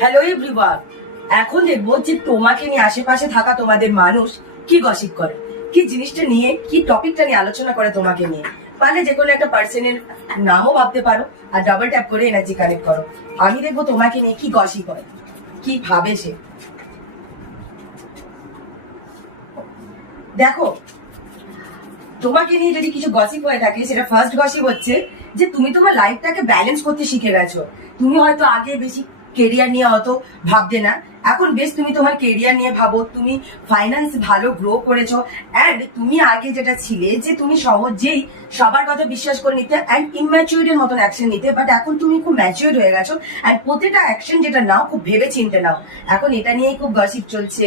Hello everyone. এখন দেখবো যে তোমাকে নিয়ে আশেপাশে থাকা তোমাদের মানুষ কি গসিপ করে, কি জিনিসটা নিয়ে, কি টপিকটা নিয়ে আলোচনা করে তোমাকে নিয়ে। মানে যে কোনো একটা পার্সনের নামও ভাবতে পারো আর ডাবল ট্যাপ করে এনার্জি কানেক্ট করো। আমি দেখবো তোমাকে নিয়ে কি গসিপ হয়, কি ভাবে সে। দেখো, তোমাকে নিয়ে যদি কিছু গসিপ হয়ে থাকে, সেটা ফার্স্ট গসিপ হচ্ছে যে তুমি তোমার লাইফটাকে ব্যালেন্স করতে শিখে গেছো। তুমি হয়তো আগে বেশি কেরিয়ার নিয়ে অত ভাবতে না, এখন বেশ তুমি তোমার কেরিয়ার নিয়ে ভাবো। তুমি ফাইন্যান্স ভালো গ্রো করেছো। অ্যান্ড তুমি আগে যেটা ছিলে যে তুমি সহজেই সবার কথা বিশ্বাস করে নিতে অ্যান্ড ইম্যাচিউরের মতন অ্যাকশন নিতে, বাট এখন তুমি খুব ম্যাচিউর হয়ে গেছো অ্যান্ড প্রতিটা অ্যাকশন যেটা নাও খুব ভেবে চিন্তে নাও। এখন এটা নিয়েই খুব গসিপ চলছে।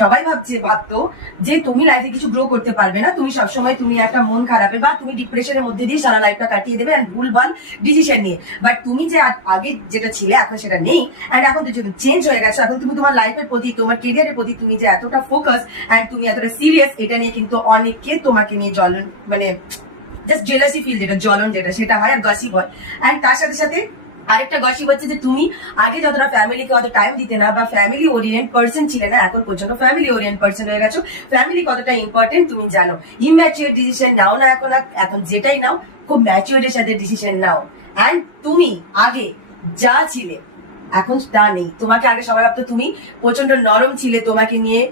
সবাই ভাবতো যে তুমি লাইফে কিছু গ্রো করতে পারবে না, তুমি সবসময় তুমি একটা মন খারাপে বা তুমি ডিপ্রেশনের মধ্যে দিয়ে সারা লাইফটা কাটিয়ে দেবে অ্যান্ড ভুলভাল ডিসিশন নিয়ে। বাট তুমি যে আগে যেটা ছিলে এখন সেটা নেই, অ্যান্ড এখন তো চেঞ্জ হয়ে গেছে। এখন তুমি তোমার লাইফের প্রতি, তোমার কেরিয়ারের প্রতি তুমি যে এতটা ফোকাস অ্যান্ড তুমি এতটা সিরিয়াস, এটা নিয়ে কিন্তু অনেকে তোমাকে নিয়ে জ্বলন, মানে জাস্ট জেলাসি ফিল, যেটা জ্বলন যেটা সেটা হয় আর গসিপ হয়। অ্যান্ড তার সাথে সাথে আরেকটা গসিপ হচ্ছে যে তুমি আগে যতটা ফ্যামিলিকে অত টাইম দিতে না বা ফ্যামিলি ওরিয়েন্ট পার্সন ছিলে না, এখন পর্যন্ত ফ্যামিলি ওরিয়েন্ট পার্সন হয়ে গেছো। ফ্যামিলি কতটা ইম্পর্টেন্ট তুমি জানো। ইম্যাচিউর ডিসিশন নাও না এখন, এখন যেটাই নাও খুব ম্যাচিউরের সাথে ডিসিশন নাও। অ্যান্ড তুমি আগে যা ছিলে এখন তা নেই। তোমাকে আগে সবাই ভাবতো তুমি প্রচন্ড নরম ছিলে, তোমাকে নিয়ে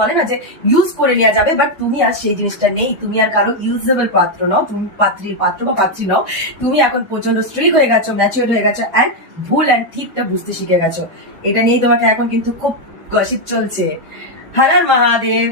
বলে না যে ইউজ করে নেওয়া যাবে, বাট তুমি আর সেই জিনিসটা নেই। তুমি আর কারো ইউজেবল পাত্র নও, তুমি পাত্রীর পাত্র বা পাত্রী নও। তুমি এখন প্রচন্ড স্ট্রিক হয়ে গেছো, ম্যাচিওর হয়ে গেছো অ্যান্ড ভুল অ্যান্ড ঠিকটা বুঝতে শিখে গেছো। এটা নিয়েই তোমাকে এখন কিন্তু খুব গসিপ চলছে। হর হর মহাদেব।